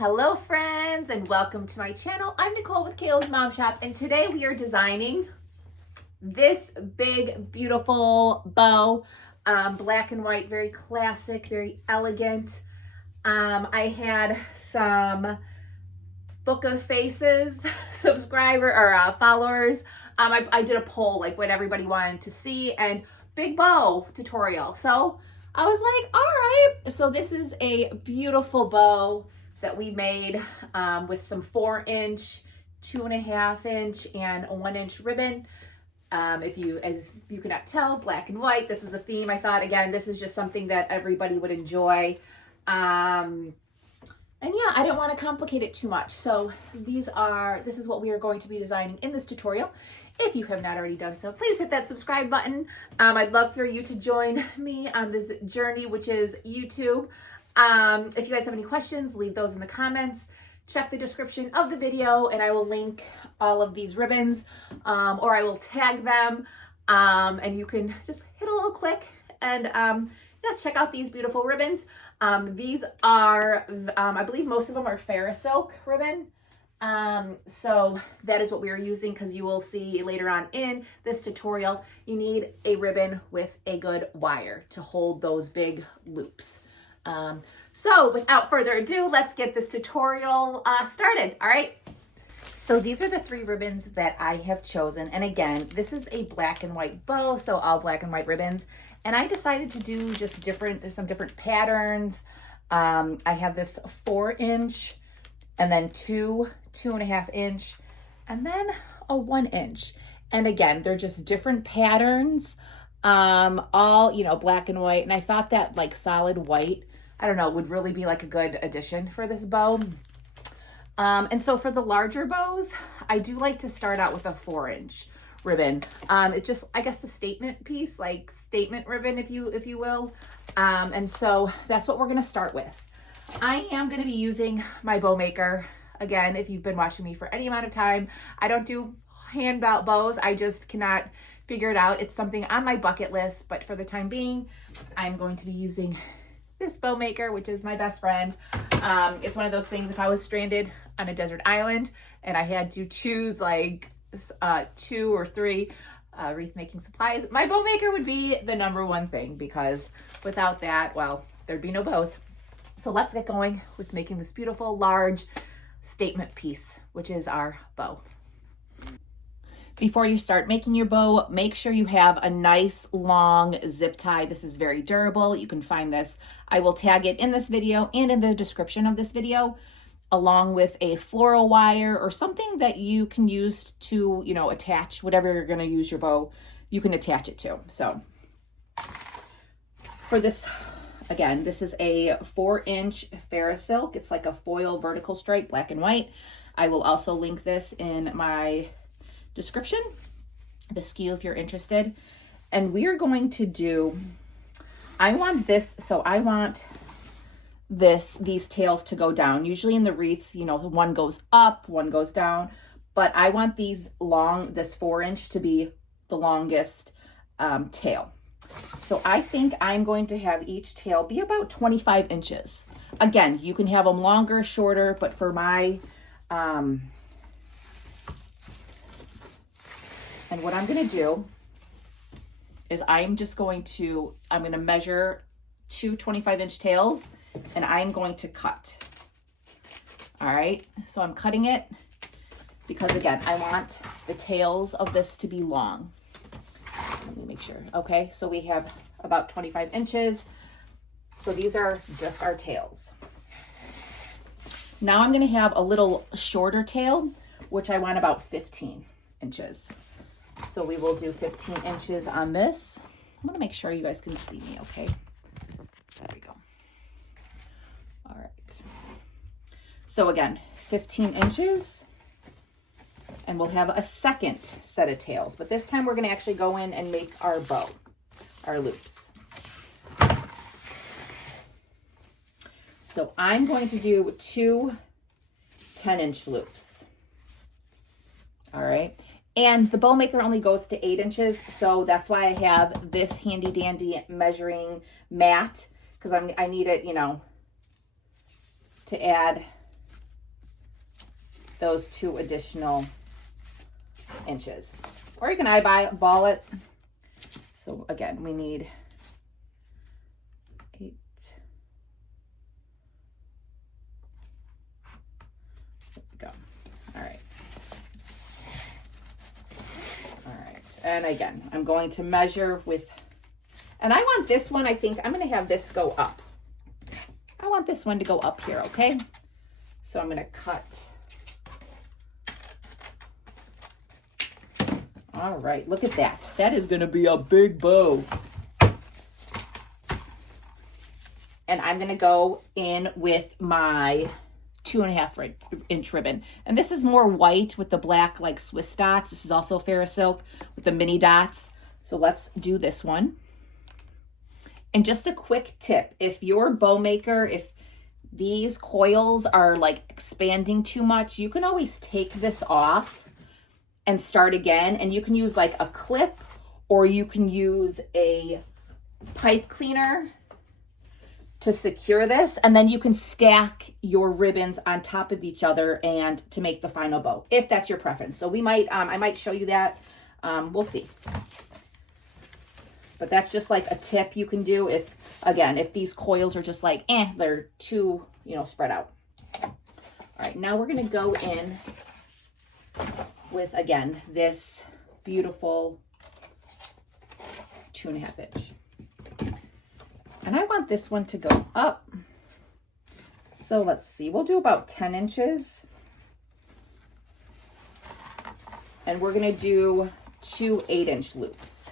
Hello friends and welcome to my channel. I'm Nicole with Kayla's Mom Shop and today we are designing this big beautiful bow, black and white, very classic, very elegant. I had some Book of Faces subscriber or followers. I did a poll like what everybody wanted to see and big bow tutorial. So I was like, all right. So this is a beautiful bow that we made with some 4-inch, 2.5-inch, and a 1-inch ribbon. As you cannot tell, black and white. This was a theme. I thought, again, this is just something that everybody would enjoy. And yeah, I didn't want to complicate it too much. So this is what we are going to be designing in this tutorial. If you have not already done so, please hit that subscribe button. I'd love for you to join me on this journey, which is YouTube. If you guys have any questions, leave those in the comments. Check the description of the video and I will link all of these ribbons, or I will tag them, and you can just hit a little click and yeah, check out these beautiful ribbons. These are, I believe most of them are Ferris silk ribbon. So that is what we are using, because you will see later on in this tutorial, you need a ribbon with a good wire to hold those big loops. So without further ado, let's get this tutorial started. All right. So these are the 3 ribbons that I have chosen. And again, this is a black and white bow, so all black and white ribbons. And I decided to do just some different patterns. I have this 4-inch and then 2.5-inch, and then a 1-inch. And again, they're just different patterns, all, black and white. And I thought that like solid white, I don't know, would really be like a good addition for this bow. And so for the larger bows, I do like to start out with a 4-inch ribbon. It's just, I guess, the statement piece, like statement ribbon, if you will. And so that's what we're going to start with. I am going to be using my bow maker. Again, if you've been watching me for any amount of time, I don't do hand belt bows. I just cannot figure it out. It's something on my bucket list, but for the time being, I'm going to be using this bow maker, which is my best friend. It's one of those things, if I was stranded on a desert island and I had to choose like 2 or 3 wreath making supplies, my bow maker would be the #1 thing, because without that, well, there'd be no bows. So let's get going with making this beautiful large statement piece, which is our bow. Before you start making your bow, make sure you have a nice long zip tie. This is very durable. You can find this. I will tag it in this video and in the description of this video, along with a floral wire or something that you can use to, attach whatever you're going to use your bow, you can attach it to. So for this, again, this is a 4-inch Ferris silk. It's like a foil vertical stripe, black and white. I will also link this in my description, the SKU, if you're interested. And we are going to do, I want these tails to go down. Usually in the wreaths, one goes up, one goes down, but I want this 4-inch to be the longest tail. So I think I'm going to have each tail be about 25 inches. Again, you can have them longer, shorter, but for my, and what I'm going to do is I'm going to measure 2 25-inch tails, and I'm going to cut. All right. So I'm cutting it because, again, I want the tails of this to be long. Let me make sure. Okay. So we have about 25 inches. So these are just our tails. Now I'm going to have a little shorter tail, which I want about 15 inches. So we will do 15 inches on this. I'm going to make sure you guys can see me, okay? There we go. All right. So again, 15 inches. And we'll have a second set of tails. But this time we're going to actually go in and make our bow, our loops. So I'm going to do 2 10-inch loops. All right. And the bow maker only goes to 8 inches. So that's why I have this handy dandy measuring mat, because I need it, to add those 2 additional inches. Or you can eyeball it. So again, we need 8. There we go. All right. All right. And again, I'm going to measure with, and I want this one, I think I'm going to have this go up. I want this one to go up here, okay? So I'm going to cut. All right, look at that. That is going to be a big bow. And I'm going to go in with my 2.5 inch ribbon. And this is more white with the black like Swiss dots. This is also Ferris silk with the mini dots. So let's do this one. And just a quick tip, if your bow maker, if these coils are like expanding too much, you can always take this off and start again. And you can use like a clip, or you can use a pipe cleaner to secure this. And then you can stack your ribbons on top of each other and to make the final bow, if that's your preference. So we might, I might show you that. We'll see. But that's just like a tip you can do if, again, if these coils are just like, they're too, spread out. All right, now we're gonna go in with, again, this beautiful 2.5 inch. And I want this one to go up. So let's see, we'll do about 10 inches. And we're gonna do 2 8-inch loops.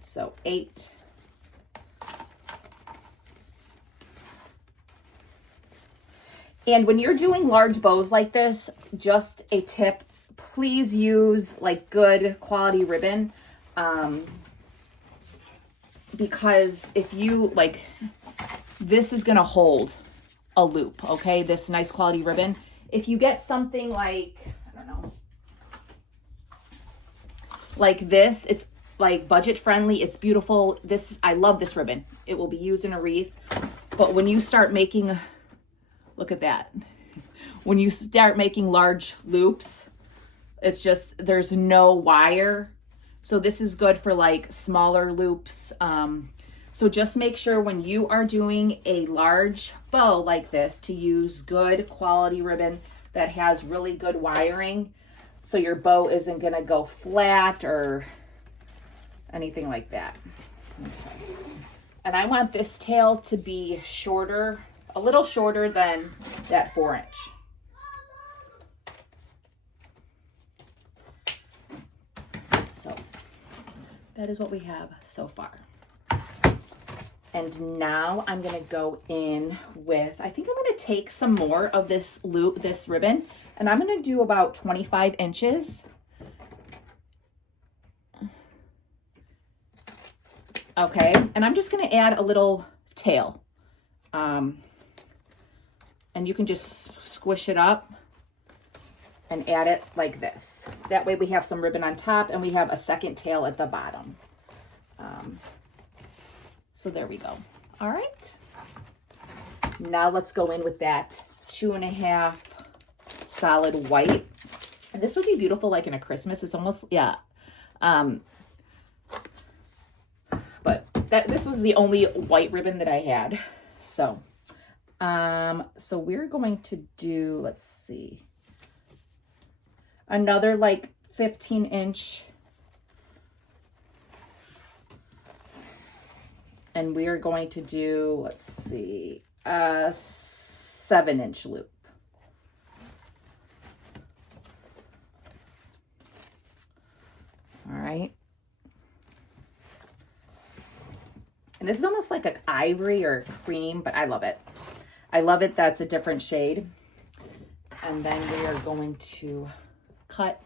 So 8. And when you're doing large bows like this, just a tip, please use like good quality ribbon. Because if you like, this is gonna hold a loop, okay? This nice quality ribbon. If you get something like, I don't know, like this, it's like budget friendly, it's beautiful. This, I love this ribbon. It will be used in a wreath. But when you start making, look at that. When you start making large loops, it's just, there's no wire. So this is good for like smaller loops. So just make sure when you are doing a large bow like this to use good quality ribbon that has really good wiring. So your bow isn't gonna go flat or anything like that. Okay. And I want this tail to be shorter, a little shorter than that 4-inch. So that is what we have so far. And now I'm gonna go in with, I think I'm gonna take some more of this loop, this ribbon, and I'm gonna do about 25 inches. Okay, and I'm just gonna add a little tail. And you can just squish it up and add it like this. That way we have some ribbon on top and we have a second tail at the bottom. So there we go. All right. Now let's go in with that 2.5 solid white. And this would be beautiful like in a Christmas. It's almost, yeah. But this was the only white ribbon that I had. So, so we're going to do, let's see, another like 15-inch. And we are going to do, let's see, a 7-inch loop. All right. And this is almost like an ivory or cream, but I love it. I love it. That's a different shade. And then we are going to cut.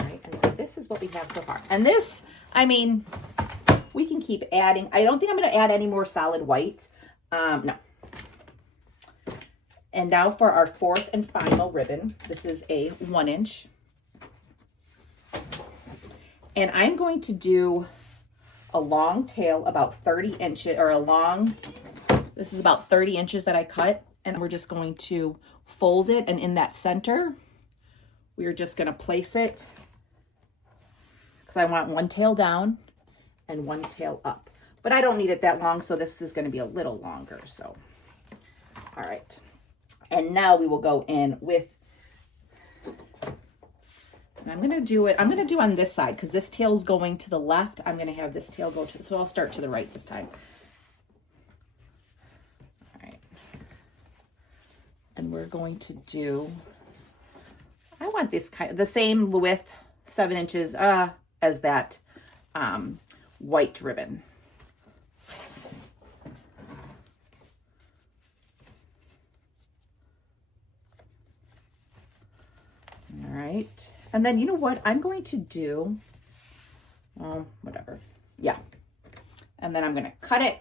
All right, and so this is what we have so far. And this, I mean, we can keep adding. I don't think I'm going to add any more solid white. No. And now for our 4th and final ribbon. This is a 1-inch. And I'm going to do a long tail about 30 inches, or a long This is about 30 inches that I cut, and we're just going to fold it, and in that center, we're just gonna place it, because I want one tail down and one tail up. But I don't need it that long, so this is gonna be a little longer, so. All right, and now we will go in with, and I'm gonna do on this side, because this tail's going to the left. I'm gonna have this tail go to, so I'll start to the right this time. All right, and we're going to do, I want this kind of, the same width, 7 inches as that white ribbon. All right. And then you know what I'm going to do? Whatever. Yeah. And then I'm going to cut it.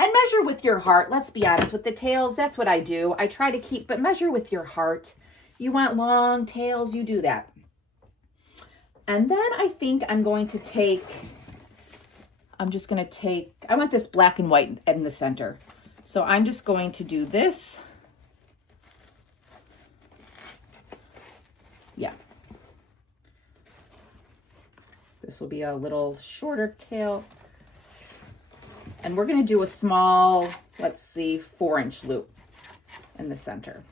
And measure with your heart. Let's be honest, with the tails, that's what I do. I try to keep, but measure with your heart. You want long tails, you do that. And then I think I'm going to take, I want this black and white in the center. So I'm just going to do this. Yeah. This will be a little shorter tail. And we're going to do a small, let's see, 4-inch loop in the center.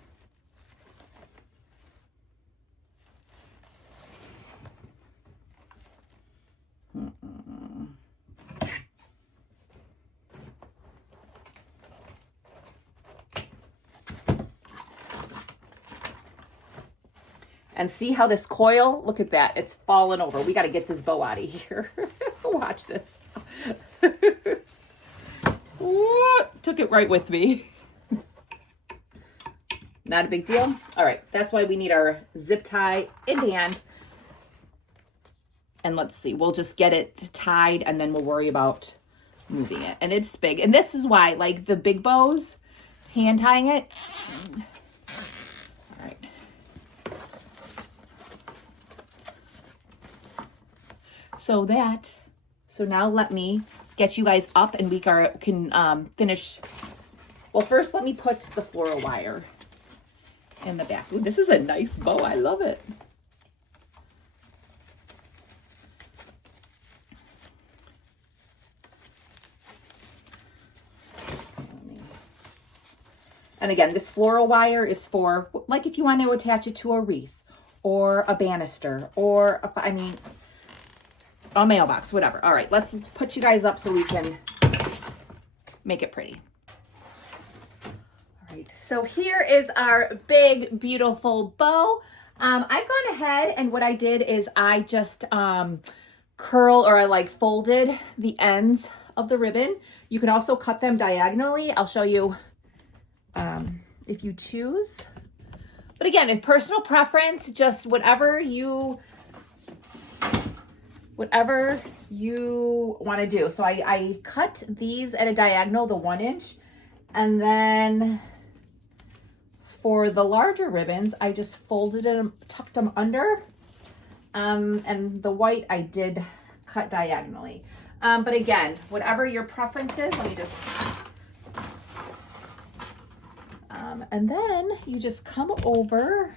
And see how this coil, look at that, it's fallen over. We got to get this bow out of here. Watch this. Took it right with me. Not a big deal. All right, that's why we need our zip tie in hand. And let's see, we'll just get it tied and then we'll worry about moving it. And it's big. And this is why, like the big bows, hand tying it. All right. So now let me get you guys up and we can finish. Well, first let me put the floral wire in the back. Ooh, this is a nice bow. I love it. And again, this floral wire is for, like, if you want to attach it to a wreath or a banister or, a mailbox, whatever. All right, let's put you guys up so we can make it pretty. All right, so here is our big, beautiful bow. I've gone ahead and what I did is I just folded the ends of the ribbon. You can also cut them diagonally. I'll show you if you choose. But again, in personal preference, just whatever you want to do. So I cut these at a diagonal, the 1 inch, and then for the larger ribbons, I just folded them, tucked them under, and the white I did cut diagonally. But again, whatever your preference is, let me just, and then you just come over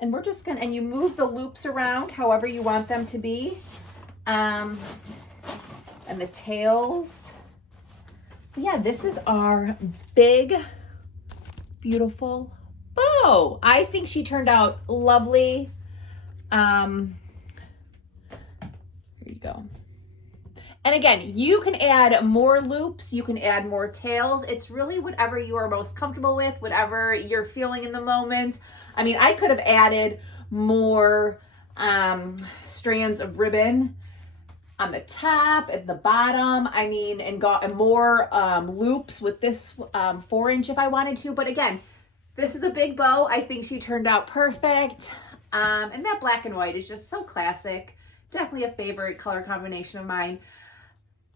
and we're just gonna, and you move the loops around however you want them to be. And the tails. Yeah, this is our big, beautiful bow. I think she turned out lovely. Here you go. And again, you can add more loops, you can add more tails. It's really whatever you are most comfortable with, whatever you're feeling in the moment. I mean, I could have added more strands of ribbon on the top, at the bottom, and got more loops with this 4 inch if I wanted to. But again, this is a big bow. I think she turned out perfect. And that black and white is just so classic. Definitely a favorite color combination of mine.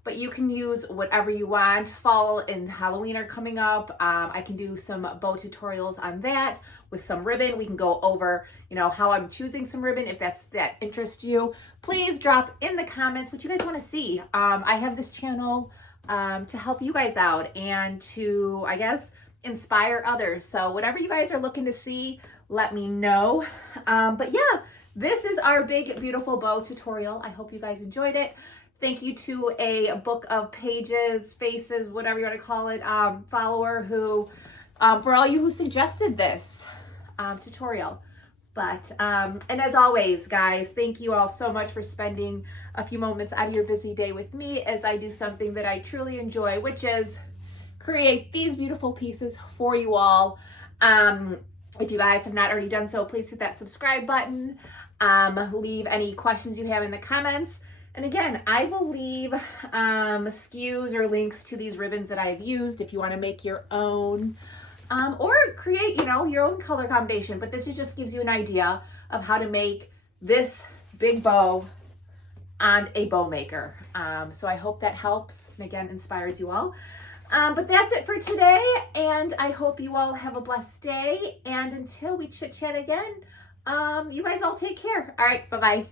But you can use whatever you want. Fall and Halloween are coming up. I can do some bow tutorials on that with some ribbon. We can go over, how I'm choosing some ribbon if that interests you. Please drop in the comments what you guys want to see. I have this channel to help you guys out and to, I guess, inspire others. So whatever you guys are looking to see, let me know. But yeah, this is our big, beautiful bow tutorial. I hope you guys enjoyed it. Thank you to a book of pages, faces, whatever you want to call it, follower who, for all you who suggested this tutorial. But, and as always, guys, thank you all so much for spending a few moments out of your busy day with me as I do something that I truly enjoy, which is create these beautiful pieces for you all. If you guys have not already done so, please hit that subscribe button. Leave any questions you have in the comments. And again, I will leave SKUs or links to these ribbons that I've used if you want to make your own or create, you know, your own color combination. But this just gives you an idea of how to make this big bow on a bow maker. So I hope that helps and again inspires you all. But that's it for today, and I hope you all have a blessed day. And until we chit chat again, you guys all take care. All right, bye-bye.